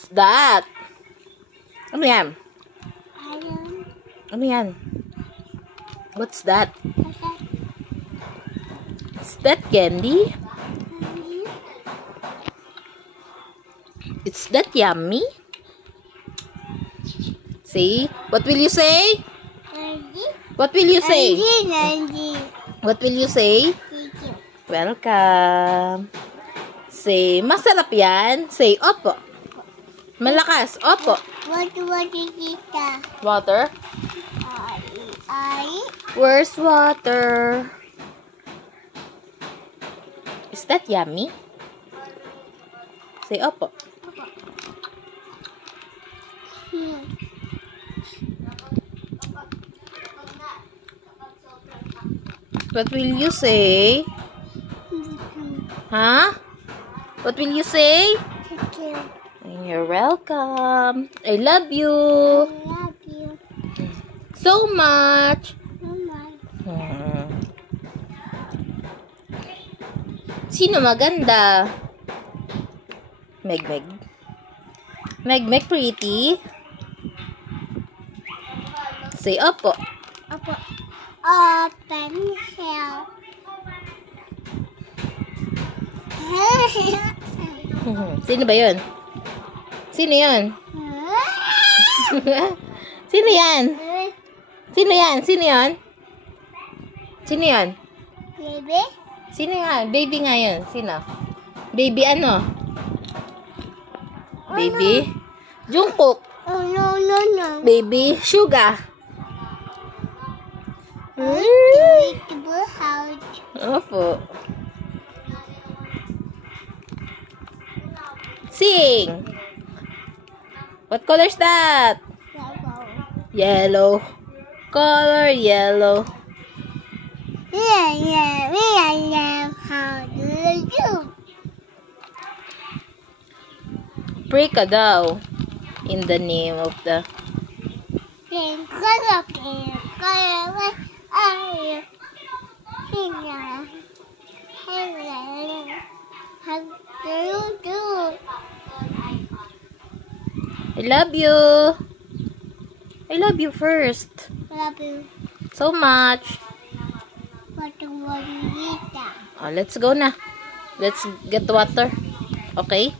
What's that? Ano yan? Ano yan? What's that? Is that candy? Is that yummy? Say, what will you say? What will you say? What will you say? Welcome. Say, masarap yan. Say, opo. Malakas, opo. Water? Where's water? Is that yummy? Say, opo. What will you say? Huh? What will you say? You're welcome. I love you. So much. Sino maganda? Meg. Meg pretty. Say opo. Opo. Open hell. Sino ba yun? Sino yun? Sino yan? Sino yan? Sino yan? Sino yan? Baby? Sino nga? Baby nga yun. Sino? Baby ano? Baby? Jungkook. Oh, no. Baby Suga. Opo. Sing. What color is that? Yellow. Color yellow. Yeah. How do you do? Pray ka daw. In the name of the... I love you. I love you first. Love you. So much. Oh, let's go na. Let's get water. Okay?